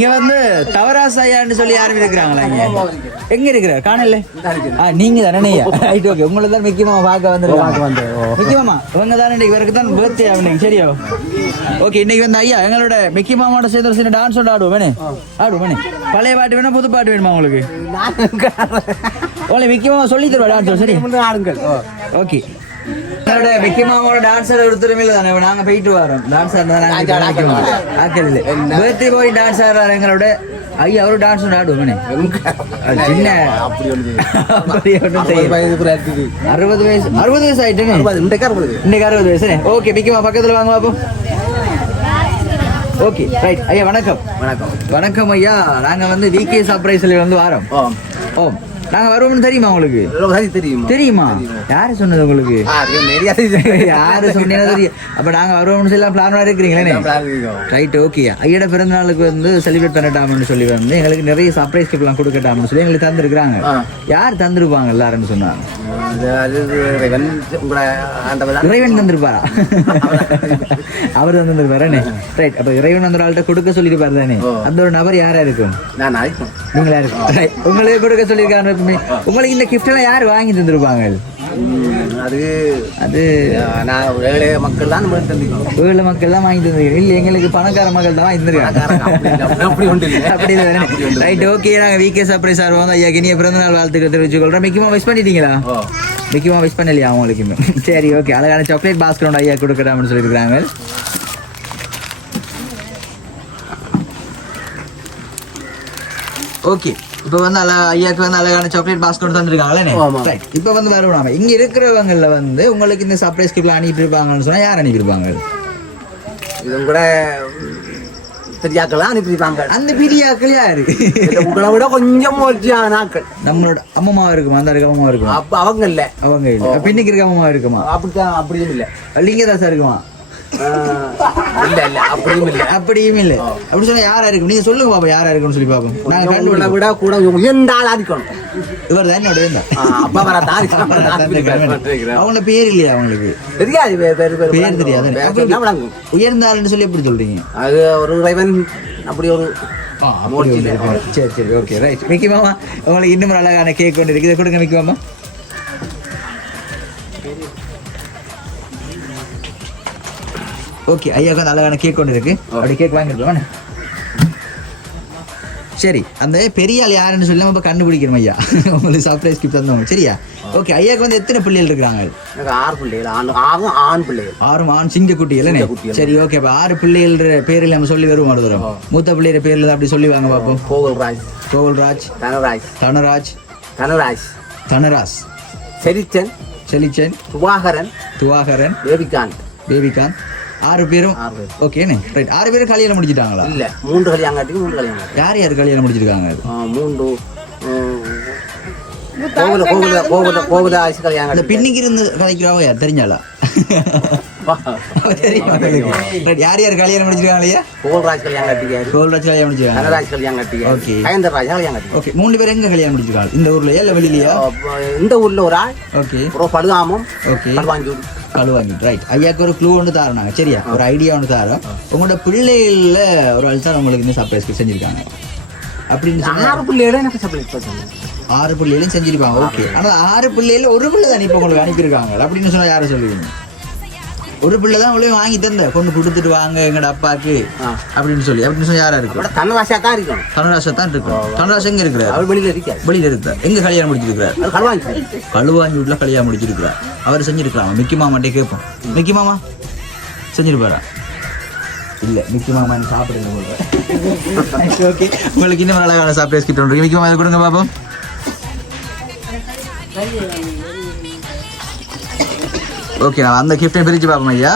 இங்க வந்து தவராஸ் ஐயான்னு சொல்லி யாரும் இருக்கிறாங்களா இங்க? எங்க இருக்கிறார் காணல. ஆ நீங்க தானே ரைட் ஓகே உங்களை தான் மிக்கி மாமா பார்க்க வந்து மிக்கி மாமா இவங்க தான் இன்னைக்கு இவருக்கு தான் பர்த்டே ஆகுனீங்க சரியா? ஓகே இன்னைக்கு வந்து ஐயா எங்களோட மிக்கி மாமாவோட சேர்ந்து ஒரு சின்ன டான்ஸ் ஒன்று ஆடுவோம் வேணே ஆடுவோம் வேணே பழைய பாட்டு வேணும் புது பாட்டு வேணுமா உங்களுக்கு? உங்களை மிக்கி மாமா சொல்லி தருவா டான்ஸ் சரி? ஆடுங்கள். ஓகே என்னோட மிக்கி மாமாவோட டான்ஸர் ஒருத்தரும் இல்லை தானே நாங்க போயிட்டு வரோம். பர்த்டே போய் டான்ஸ் ஆடுறாரு எங்களோட. ஐயா அவரு டான்ஸ் ஆடுவோம் சின்ன. அறுபது வயசு அறுபது வயசு இன்னைக்கு அறுபது வயசு. ஓகே மிக்கிமா பக்கத்துல வாங்க பாப்போம். ஓகே ரைட் ஐயா வணக்கம். வணக்கம். வணக்கம் ஐயா. நாங்க வந்து விகே சர்ப்ரைஸ்ல வந்து வரோம். ஓ நாங்க வருவோம்னு தெரியுமா உங்களுக்கு? தெரியுமா? தெரியுமா? யாரு சொன்னது உங்களுக்கு? யாரு சொன்னீங்க தெரியும். அப்ப நாங்க வருவோம்னு சொல்லி பிளான் இருக்கிறீங்களே ரைட் ஓகே ஐயோட பிறந்த நாளுக்கு வந்து செலிப்ரேட் பண்ணட்டாம்னு சொல்லி வந்து எங்களுக்கு நிறைய சர்ப்ரைஸ் கிஃப்ட்லாம் கொடுக்கட்டாம்னு சொல்லி எங்களுக்கு தந்திருக்காங்க யார் தந்திருப்பாங்க எல்லாருன்னு சொன்னாங்க இறைவன் தந்திருப்பாரா? அவர் தந்திருப்பாரே ரைட் அப்ப இறைவன் அந்த ஆள்கிட்ட கொடுக்க சொல்லிருப்பாரு தானே? அந்த ஒரு நபர் யாரா இருக்கும்? நீங்களா இருக்கும். உங்களுக்கு கொடுக்க சொல்லியிருக்காங்க உங்களுக்கு இந்த கிஃப்ட் எல்லாம் யார் வாங்கி தந்திருப்பாங்க? அது அது நான் ஏழை மக்கள் தான் நம்ம தந்திக்கணும் ஏழை மக்கள் தான் வாங்கி தந்திருக்காங்க. இல்ல எங்களுக்கு பணக்கார மக்கள் தான் வாங்கி தந்திருக்காங்க. அப்படி ஒன்று இல்லை. அப்படி ரைட் ஓகே நாங்க வீக்கே சர்ப்ரைஸ் ஆடுவோம் ஐயா இனிய பிறந்த நாள் வாழ்த்துக்கள் தெரிவிச்சு கொள்றோம் மிக்கிமா விஷ் பண்ணிட்டீங்களா? மிக்கிமா விஷ் பண்ணலையா அவங்களுக்குமே? சரி ஓகே அழகான சாக்லேட் பாஸ்கரவுண்ட் ஐயா கொடுக்கறாம்னு சொல்லியிருக்காங்க ஓகே இப்போ வந்து அழ ஐயாக்கு வந்து அழகான சாக்லேட் பாஸ்கெட் தந்துருக்காங்களே. ரைட் இப்போ வந்து வருவோம் நாம. இங்க இருக்கிறவங்கல வந்து உங்களுக்கு இந்த சர்ப்ரைஸ் கிஃப்ட் அனுப்பிட்டு இருப்பாங்கன்னு சொன்னா யார் அனுப்பியிருப்பாங்க? இதுவும் கூட பெரியாக்கெல்லாம் அனுப்பியிருப்பாங்க. அந்த பிரியாக்கள் யாரு? உங்களை விட கொஞ்சம் நாட்கள் நம்மளோட அம்மம்மா இருக்குமா அந்த இருக்க அம்மா இருக்குமா? அப்ப அவங்க இல்ல. அவங்க இல்ல. பின்னிக்கு இருக்க அம்மா இருக்குமா? அப்படித்தான் அப்படியும் இல்ல. லிங்கதாசா இருக்குமா? இல்ல இல்ல அப்படியும் இல்ல. அப்படியும் இல்ல. அப்படி சொன்னா யாரா இருக்கும் நீங்க சொல்லுங்க பாப்பா யாரா இருக்கும்னு சொல்லி பாப்போம். நாங்க கண்டுபிடிப்போம். விட கூட உயர்ந்த ஆள் அடிக்கணும் இவர் தான் என்னோட இருந்தா. ஆஹ், அப்ப வர தான் அவங்க பேர் இல்லையா அவங்களுக்கு? தெரியாது பேர் தெரியாது. உயர்ந்தாருன்னு சொல்லி எப்படி சொல்றீங்க? அது ஒரு இறைவன் அப்படி ஒரு. சரி சரி ஓகே ரைட் மிக்கி மாமா உங்களுக்கு இன்னும் அழகான கேக் ஒன்று இருக்குது. கொடுங்க மிக்கி மாமா. ஓகே ஐயாவுக்கு அந்த அழகான கேக் ஒன்று இருக்கு. அப்படி கேக் வாங்கிட்டு வாங்க சரி அந்த பெரிய ஆள் யாருன்னு சொல்லி நம்ம கண்டுபிடிக்கிறோம் ஐயா. உங்களுக்கு சர்ப்ரைஸ் கிஃப்ட் தந்தவங்க சரியா? ஓகே ஐயாவுக்கு வந்து எத்தனை பிள்ளைகள் இருக்கிறாங்க? எனக்கு ஆறு பிள்ளைகள். ஆகும் ஆண் பிள்ளைகள். ஆறு ஆண் சிங்க குட்டி சிங்கக்குட்டி, சரி ஓகே அப்ப ஆறு பிள்ளைகள் பேரில் நம்ம சொல்லி வருவோம் ஒரு தூரம் மூத்த பிள்ளைகிற பேர்ல அப்படி சொல்லி வாங்க பார்ப்போம். கோகுல்ராஜ். கோகுல்ராஜ் தனராஜ். தனராஜ் தனராஜ். தனராஸ். செரிச்சன் செலிச்சன் சுபாகரன். துவாகரன் தேவிகாந்த். பேபிகாந்த் ஆறு பேரும்? ஓகேண்ணே ரைட் ஆறு பேரும் கல்யாணம் முடிச்சிட்டாங்களா? இல்ல மூன்று கல்யாங்காட்டி மூன்று கல்யாங்காட்டி யார் யார் கல்யாணம் முடிச்சிருக்காங்க? மூன்று கோகுல கோகுல கோகுல கோகுல ஆசி அந்த கல்யாங்காட்டி பின்னிக்கு இருந்து கலைக்கிறவங்க யார்? தெரிஞ்சாளா? யார் யார் கல்யாணம் முடிச்சிருக்காங்க இல்லையா? கோகுல்ராஜ் கல்யாங்காட்டிக்காரு கோல்ராஜ் கல்யாணம் முடிச்சிருக்காங்க. கல்யாங்காட்டிக்காரு Okay. கயந்தராஜ் கல்யாங்காட்டி ஓகே மூணு பேர் எங்க கல்யாணம் முடிச்சிருக்காங்க? இந்த ஊர்லயா இல்ல வெளியிலயா? இந்த ஊர்ல ஒரு ஆள் ஓகே படுகாமம் ஓகே கழுவாங்கி ரைட் ஐயாக்கு ஒரு க்ளூ ஒன்று தரோம் சரியா ஒரு ஐடியா ஒன்று தரோம் உங்களோட பிள்ளைகள்ல ஒரு தான் உங்களுக்கு இந்த சர்ப்ரைஸ் செஞ்சிருக்காங்க அப்படின்னு சொன்னா ஆறு பிள்ளைகள எனக்கு சப்ளைட் பண்ணாங்க ஆறு பிள்ளைகளையும் செஞ்சிருப்பாங்க ஓகே ஆனா ஆறு பிள்ளைகள ஒரு பிள்ளை தான் இப்போ உங்களுக்கு அனுப்பியிருக்காங்க அப்படின்னு சொன்னா யாரை சொல்லுவீங்க ஒரு பிள்ளை தான் உங்களையும் வாங்கி தந்த. கொண்டு கொடுத்துட்டு வாங்க எங்கட அப்பாக்கு. அப்படின்னு சொல்லி. அப்படின்னு சொன்னா யாரா இருக்கும் அவட தனராசியா தான் இருக்கணும். தனராசா தான் இருக்கும் தனராசா எங்க இருக்கிறார்? அவர் வெளியில இருக்காரு. வெளியில இருக்கா எங்க கல்யாணம் முடிச்சிருக்கிறார்? கழுவாஞ்சி வீட்டுல கல்யாணம் முடிச்சிருக்கிறார். அவர் செஞ்சிருக்கலாம்? மிக்கி மாமாட்டே கேட்போம். மிக்கி மாமா செஞ்சிருப்பாரா? இல்ல மிக்கி மாமா எனக்கு சாப்பிடுங்க ஓகே உங்களுக்கு இன்னும் அழகான சர்ப்ரைஸ் கிட்ட ஒன்று இருக்கு. மிக்கி மாமா கொடுங்க பாப்போம். ஓகே நான் அந்த கிஃப்டை பிரிச்சு பார்ப்போம் ஐயா.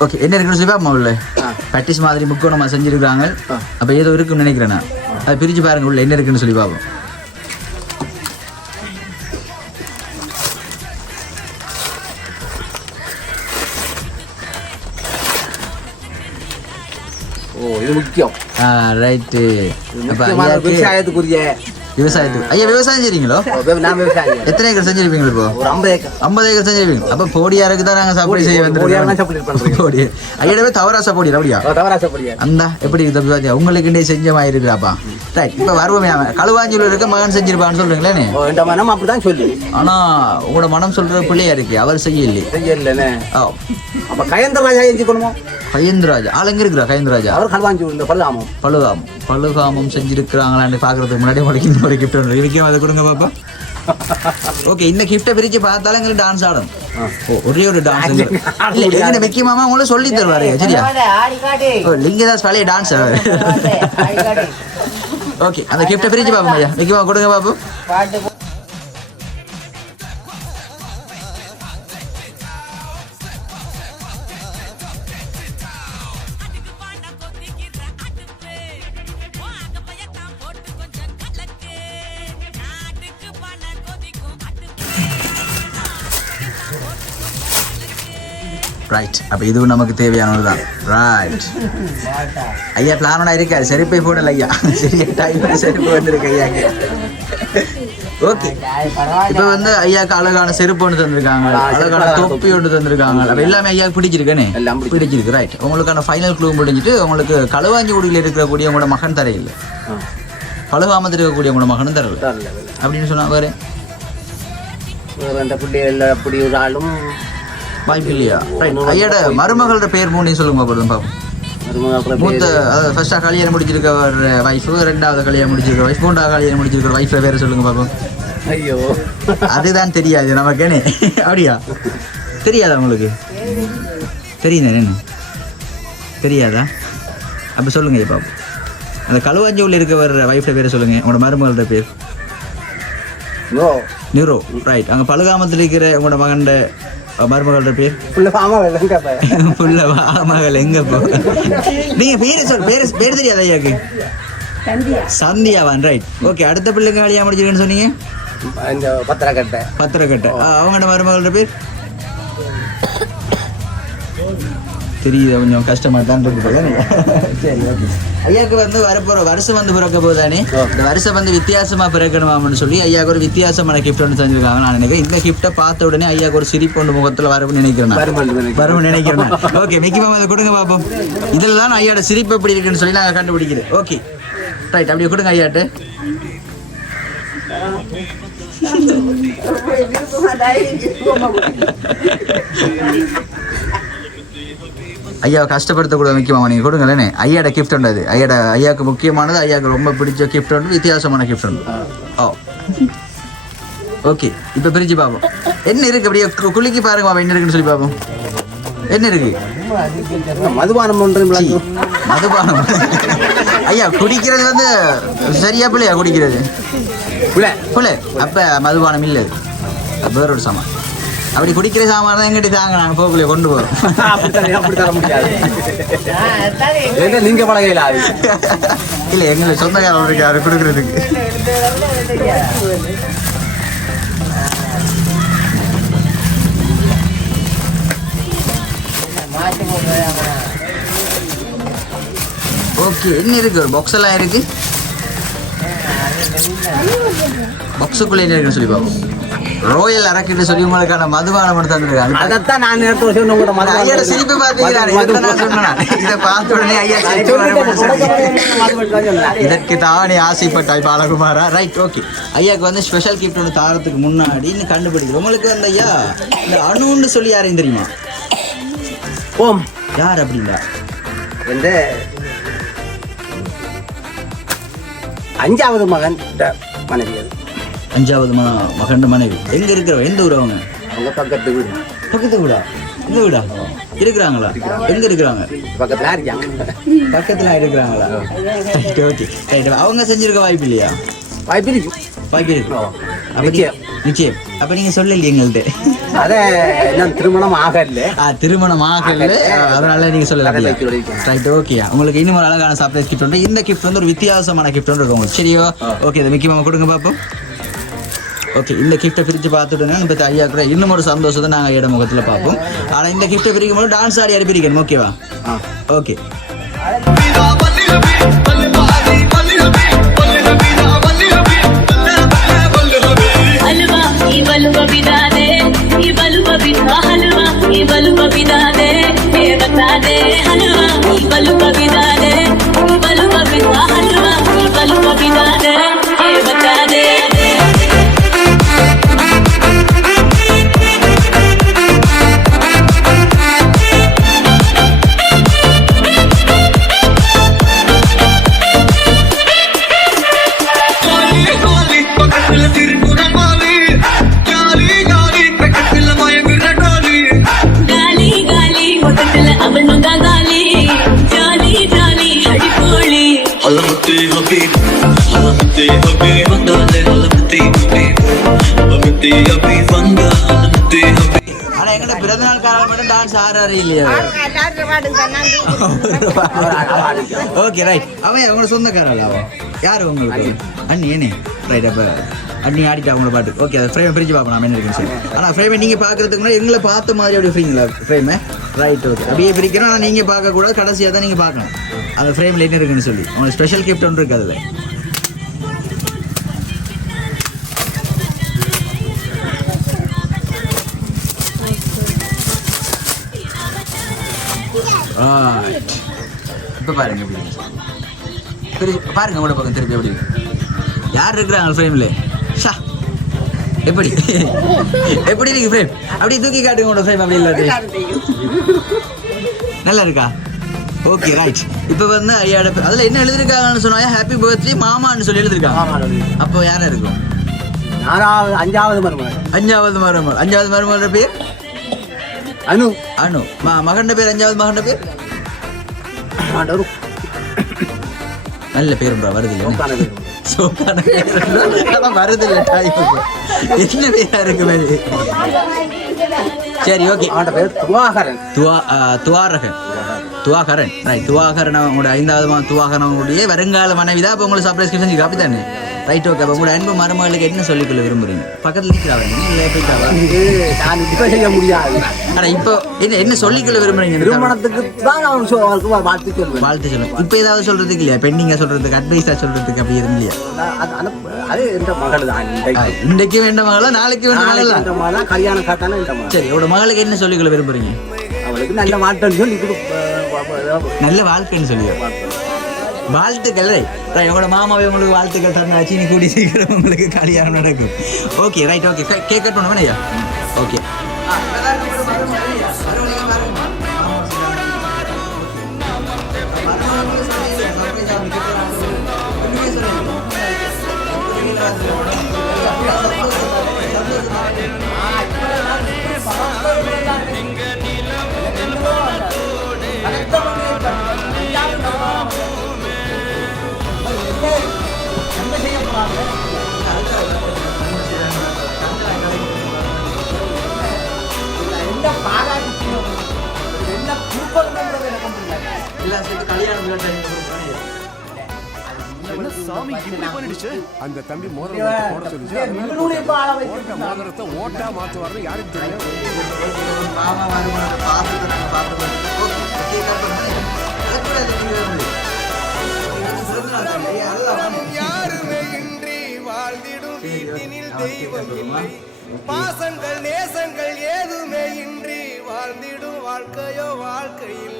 ஓகே என்ன இருக்குன்னு சொல்லி பார்ப்போம் உள்ள? ஆ. ப்ராக்டிஸ் மாதிரி முக்கோணமா செஞ்சிருக்காங்க. அப்ப ஏதோ இருக்குன்னு நினைக்கிறேன் நான். அதை பிரிச்சு பாருங்க உள்ள என்ன இருக்குன்னு சொல்லி பார்ப்போம். ஓ இது முக்கியம். ஆ ரைட்டு விவசாயத்துக்குரிய விவசாயத்துக்கு. ஐயா விவசாயம் செய்றீங்களோ? நான் விவசாயம் எத்தனை ஏக்கர் செஞ்சிருப்பீங்க இப்போ? ஒரு ஐம்பது ஏக்கர். ஐம்பது ஏக்கர் செஞ்சிருப்பீங்க. அப்ப போடியாருக்கு தான் நாங்க சாப்பிட செய்ய போடியார் தான் வந்து support பண்றீங்க. போடி. ஐயாடவே தவறாசா போடி அப்படியா அந்த எப்படி தம்பி பாத்தியா? உங்களுக்கு செஞ்ச மாதிரி இருக்கிறாப்பா? ரைட் இப்ப வருவோமே அவன். களுவாஞ்சூர்ல இருக்க மகன் செஞ்சிருப்பான்னு சொல்றீங்களே இந்த மனம் அப்படிதான் சொல்லு. ஆனா உங்களோட மனம் சொல்ற பிள்ளையா இருக்கு அவர் செய்யலையே. செய்யலண்ணே ஓ அப்ப கயந்தர் ராஜா எழுதிக்கணுமோ கயேந்திராஜா ஆள் எங்க இருக்கிறா கயேந்திராஜா அவர் கல்வாஞ்சு இந்த பல்லாமம் பழுகாமம் பழுகாமம் செஞ்சிருக்கிறாங்களான்னு பாக்குறதுக்கு முன்னாடி இந்த ஒரு கிஃப்ட் ஒன்று. விற்கும் அதை கொடுங்க பாப்பா. ஓகே இந்த கிஃப்ட்டை பிரிச்சு பார்த்தாலும் எங்களுக்கு டான்ஸ் ஆடும். ஒரே ஒரு டான்ஸ் இல்ல. விக்கி மாமா உங்களுக்கு சொல்லி தருவாரு சரியா? ஓ லிங்கதாஸ் பழைய டான்ஸ் ஓகே அந்த கிஃப்ட்டை பிரிச்சு பாப்போம் ஐயா. விக்கி மாமா கொடுங்க பாப்போம். அப்ப இதுவும் நமக்கு தேவையானது தான் ரைட் ஐயா பிளானோட இருக்காரு செருப்பை போடல ஐயா. சரியா டைம் செருப்பு வந்திருக்கு ஐயாக்கு ஓகே இப்ப வந்து ஐயாக்கு அழகான செருப்பு ஒன்று தந்திருக்காங்க. அழகான தொப்பி ஒன்று தந்திருக்காங்க. அப்ப எல்லாமே ஐயாக்கு பிடிச்சிருக்கேனே எல்லாம் பிடிச்சிருக்கு. ரைட் உங்களுக்கான ஃபைனல் க்ளூ முடிஞ்சிட்டு உங்களுக்கு களுவாஞ்சிகுடியில் இருக்கக்கூடிய உங்களோட மகன் தரையில். பழுகாமத்தில் இருக்கக்கூடிய உங்களோட மகனும் தரல. அப்படின்னு சொன்னா வேறு? வேற அந்த பிள்ளைகள் அப்படி ஒரு ஆளும் வாய்ப்பு இல்லையா ஐயாட மருமகளோட பேர் மூணு சொல்லுங்க பாப்போம் பாப்போம் மூத்த ஃபர்ஸ்டா கல்யாணம் முடிச்சிருக்க ஒரு வைஃப் ரெண்டாவது கல்யாணம் முடிச்சிருக்க வைஃப் மூன்றாவது கல்யாணம் முடிச்சிருக்க வைஃப் பேர் சொல்லுங்க பாப்போம் ஐயோ. அதுதான் தெரியாது நமக்கேனே அப்படியா? தெரியாதா உங்களுக்கு? தெரியுதா என்ன? தெரியாதா? அப்ப சொல்லுங்க இப்போ. அந்த களுவாஞ்சூர்ல இருக்க வர வைஃப் பேரை சொல்லுங்க உங்களோட மருமகளோட பேர். நோ நிரோ ரைட் அங்க பழுகாமத்தில் இருக்கிற உங்களோட மகன்ட மருமகளோட பேர்? புள்ள ஆமா வெள்ளங்க புள்ள மகள் எங்க போ நீங்க பேரு சொல் பேரு பேர் தெரியாதா ஐயாக்கு? சந்தியாவான் ரைட் ஓகே அடுத்த பிள்ளைங்க கல்யாணம் முடிச்சிருக்கேன்னு சொன்னீங்க? இந்த பத்திரக்கட்டை. பத்திரக்கட்டை. ஆ, அவங்களோட மருமகளோட பேர்? தெரியுது கொஞ்சம் கஷ்டமா தான் இருக்கு போல சரி ஓகே ஐயாக்கு வந்து வரப்போற வருஷம் வந்து பிறக்க போதானே இந்த வருஷம் வந்து வித்தியாசமா பிறக்கணுமாம்னு சொல்லி ஐயாக்கு ஒரு வித்தியாசமான கிஃப்ட் ஒன்று செஞ்சிருக்காங்க நான் நினைக்கிறேன். இந்த கிஃப்ட்டை பார்த்த உடனே ஐயாக்கு ஒரு சிரிப்பு ஒன்று முகத்துல வரணும்னு நினைக்கிறேன் நான். வரும்னு நினைக்கிறேன். ஓகே மிக்கி மாமா அதை கொடுங்க பாப்போம். இதில் தான் ஐயாட சிரிப்பு எப்படி இருக்குன்னு சொல்லி நாங்கள் கண்டுபிடிக்கிறேன் ஓகே ரைட் அப்படியே கொடுங்க ஐயாட்டு. ஐயாவை கஷ்டப்படுத்தக்கூடாது மிக்கி மாமா நீங்கள் கொடுங்களேனே. ஐயாட கிஃப்ட் உண்டு அது ஐயாட ஐயாவுக்கு முக்கியமானது ஐயாவுக்கு ரொம்ப பிடிச்ச கிஃப்ட் உண்டு வித்தியாசமான கிஃப்ட் உண்டு. ஓ. ஓகே இப்போ பிரிச்சு பார்ப்போம் என்ன இருக்கு அப்படியே? குலுக்கி பாருங்க மாமா என்ன இருக்குன்னு சொல்லி பார்ப்போம் என்ன இருக்கு? மதுபானம் ஒன்று மதுபானம். ஐயா குடிக்கிறது வந்து சரியா பிள்ளையா குடிக்கிறது? புள்ள. புள்ள. அப்ப மதுபானம் இல்லை அது. அது. வேற ஒரு சாமான். அப்படி குடிக்கிற சாமான் தான் எங்கிட்ட தாங்க. நாங்கள் போக்குள்ளே கொண்டு போகிறோம் அப்படி தர முடியாது. நீங்க பழகையில இல்லை எங்களுக்கு சொந்தக்காரர் இருக்கு அவர் கொடுக்குறதுக்கு. ஓகே என்ன இருக்கு? ஒரு பாக்ஸ் எல்லாம் இருக்கு? பாக்ஸுக்குள்ளே என்ன இருக்குன்னு சொல்லி பார்ப்போம் ரோயல் அரக்கிட்டு சொல்லி உங்களுக்கான மதுபானம் மட்டும் தந்துருக்காங்க அதைத்தான் நான் நேரத்து வருஷம் உங்களோட மதுபானம் ஐயா சிரிப்பு பார்த்தீங்களா இதை நான் சொன்னேன்? இதை பார்த்த உடனே ஐயா சிரிப்பு. இதற்கு தானே ஆசைப்பட்டாய் பாலகுமாரா? ரைட் ஓகே ஐயாக்கு வந்து ஸ்பெஷல் கிஃப்ட் ஒன்று தாரத்துக்கு முன்னாடி இன்னும் கண்டுபிடிக்கிறோம். உங்களுக்கு வந்து ஐயா இந்த அணுன்னு சொல்லி யாரையும் தெரியுமா? ஓம். யார் அப்படிங்களா என்ற அஞ்சாவது மகன் மனைவி. அஞ்சாவது ம மகண்ட மனைவி. எங்க இருக்கிறவங்க எந்த ஊர் அவங்க? பக்கத்து வீடு. பக்கத்து வீடா? எங்க வீடா? இருக்கிறாங்களா? எங்க இருக்கிறாங்க? பக்கத்துல இருக்காங்க? பக்கத்துல இருக்கிறாங்களா? ஓகே. ரைட் அவங்க செஞ்சிருக்க வாய்ப்பு இல்லையா? வாய்ப்பு இருக்கு. வாய்ப்பு இருக்கு. நிச்சயம். அப்ப நீங்க சொல்லலையே எங்கள்கிட்ட அத திருமணம் ஆகல. திருமணம் ஆகல. அதனால நீங்க சொல்லல. ரைட் ஓகே உங்களுக்கு இன்னும் ஒரு அழகான சர்ப்ரைஸ் கிஃப்ட் உண்டு. இந்த கிஃப்ட் வந்து ஒரு வித்தியாசமான கிஃப்ட் இருக்கும் உங்களுக்கு. சரியோ? ஓகே இதை மிக்கி மாமா கொடுங்க பார்ப்போம் ஓகே இந்த கிஃப்ட்டை பிரித்து பார்த்துட்டுங்க இப்போ ஐயா கூட இன்னும் ஒரு சந்தோஷத்தை நாங்கள் இட முகத்தில் பார்ப்போம். ஆனால் இந்த கிஃப்ட்டை பிரிக்கும் போது டான்ஸ் ஆடி அனுப்பியிருக்கேன் ஓகேவா ஓகே ஹபீப் அலமத்தி ஹபீப் வந்தாலே அலமத்தி ஹபீப் அலமத்தி ஹபீப் வந்தா அலமத்தி ஹபீப் ஆனா எங்கட பிறந்த நாள் காலம் மட்டும் டான்ஸ் ஆடுறாரு இல்லையா ஓகே ரைட் அவன் அவங்களோட சொந்தக்காரல் அவன் யார் உங்களுக்கு அண்ணி என்ன ரைட் அப்ப ஆடிட்டா அவங்கள பாட்டு ஓகே அதை ஃப்ரேமை பிரிச்சு பார்ப்போம் நம்ம என்ன இருக்குன்னு சொல்லி ஆனால் ஃப்ரேமை நீங்கள் பார்க்கறதுக்கு முன்னாடி எங்களை பார்த்த மாதிரி அப்படி ஃப்ரீங்களா ஃப்ரேமை ரைட் ஓகே அப்படியே பிரிக்கிறோம். ஆனால் நீங்கள் பார்க்கக்கூடாது. கடைசியாக தான் நீங்கள் பார்க்கணும். அந்த ஃப்ரேமில் என்ன இருக்குன்னு சொல்லி. உங்களுக்கு ஸ்பெஷல் கிஃப்ட் ஒன்று இருக்கு அதில். இப்போ பாருங்க எப்படி இருக்கு. திருப்பி பாருங்க உங்களோட பக்கம் திருப்பி எப்படி. யார் இருக்கிறாங்க ஃப்ரேமில் எப்படி? எப்படி இருக்கு ஃப்ரேம் அப்படியே தூக்கி காட்டுங்க உங்களோட ஃப்ரேம் அப்படி இல்லாட்டி நல்லா இருக்கா ஓகே ரைட் இப்போ வந்து ஐயாட அதுல என்ன எழுதிருக்காங்கன்னு சொன்னாங்க ஹாப்பி பர்த்டே மாமான்னு சொல்லி எழுதிருக்காங்க அப்போ யாரா இருக்கும்? நாலாவது அஞ்சாவது மருமகன் அஞ்சாவது மருமகள். அஞ்சாவது மருமகளோட பேர்? அனு. அனு. மா மகண்ட பேர் அஞ்சாவது மகண்ட பேர்? நல்ல பேருன்றா வருது. சோக்கான அதான் வருது இல்லை டைம் என்ன பேரா இருக்கு அது சரி ஓகே. அவன்ட பேர் துவாகரன். துவா துவாரகன். துவாகரன். ரைட் துவாகரன் உங்களோட ஐந்தாவது துவாகரன் உங்களுடைய வருங்கால மனைவி தான். இப்போ உங்களுக்கு சர்ப்ரைஸ் கிஃப்ட் செஞ்சு அப்படி தானே ரைட் ஓகே அப்போ உங்களோட அன்பு மருமகளுக்கு என்ன சொல்லிக்கொள்ள விரும்புறீங்க? பக்கத்தில் நிற்கிறாங்க இல்லை போயிட்டாவா? இது நான் இப்ப செய்ய முடியாது. ஆனால் இப்போ என்ன என்ன சொல்லிக்கொள்ள விரும்புறீங்க? திருமணத்துக்கு தான் நான் சொ- அவருக்கு வாழ்த்து சொல்வேன். வாழ்த்து சொல்லுங்க இப்போ ஏதாவது சொல்றதுக்கு இல்லையா? பெண்டிங்கா சொல்றதுக்கு அட்வைஸா சொல்றதுக்கு அப்படி எதுவும் இல்லையா? அது என்ற மகள் தான் இன்றைக்கு. வேண்ட மகளா நாளைக்கு வேண்ட மகளா? கல்யாணம் மகள்? சரி உங்களோட மகளுக்கு என்ன சொல்லிக்கொள்ள விரும்புறீங்க? அவளுக்கு நல்ல வாழ்த்துன்னு சொல்லி நல்ல வாழ்க்கைன்னு சொல்லி வாழ்த்துக்கள். ரைட் ரைட் உங்களோட மாமாவை உங்களுக்கு வாழ்த்துக்கள் தந்தாச்சு. நீ கூடி சீக்கிரம் உங்களுக்கு கல்யாணம் நடக்கும். Okay right okay cake cut பண்ணுவேன் ஐயா ஓகே எல்லாம் சேர்த்து கல்யாணம் அந்த தம்பி மோதிரம் போட சொல்லிச்சு. ஓட்ட மோதிரத்தை ஓட்டா மாத்துவார்னு யாருக்கு தெரியும் மாமா பண்ணுவேன் யாருமே இன்றி வாழ்ந்திடும் வீட்டினில் தெய்வம் இல்லை. பாசங்கள் நேசங்கள் ஏதுமே இன்றி வாழ்ந்திடும் வாழ்க்கையோ வாழ்க்கை இல்லை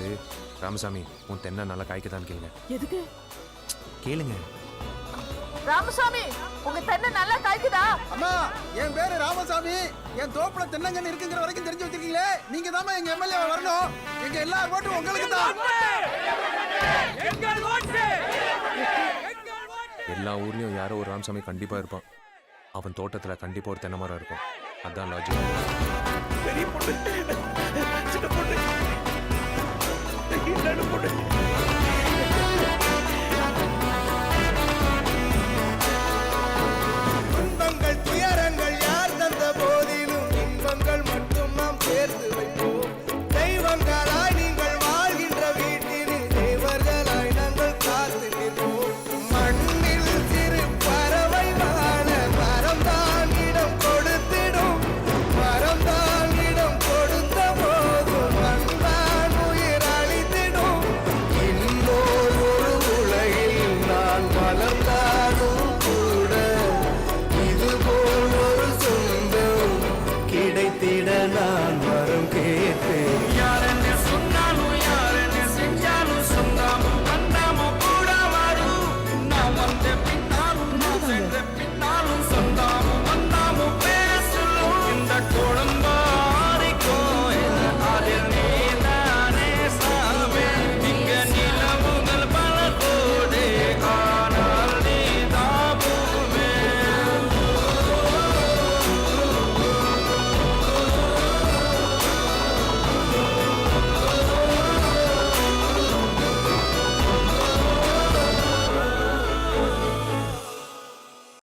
பார்த்து ராமசாமி உன் தென்னை நல்லா காய்க்கதான் கேளுங்க. எதுக்கு? கேளுங்க. ராமசாமி உங்க தென்னை நல்லா காய்க்குதா? அம்மா என் பேரு ராமசாமி. என் தோப்புல தென்னங்கன்னு இருக்குங்கிற வரைக்கும் தெரிஞ்சு வச்சிருக்கீங்களே. நீங்க தான் எங்க எம்எல்ஏ வரணும். எங்க எல்லா ஓட்டும் உங்களுக்கு தான். எல்லா ஊர்லயும் யாரோ ஒரு ராமசாமி கண்டிப்பா இருப்பான். அவன் தோட்டத்துல கண்டிப்பா ஒரு தென்னை மரம் இருக்கும். அதான் லாஜிக் பெரிய பொண்ணு. சின்ன பொண்ணு. துன்பங்கள் துயரங்கள் யார் தந்த போதிலும் இன்பங்கள் மட்டும் நாம் சேர்த்து வைப்போம். தெய்வங்களாய்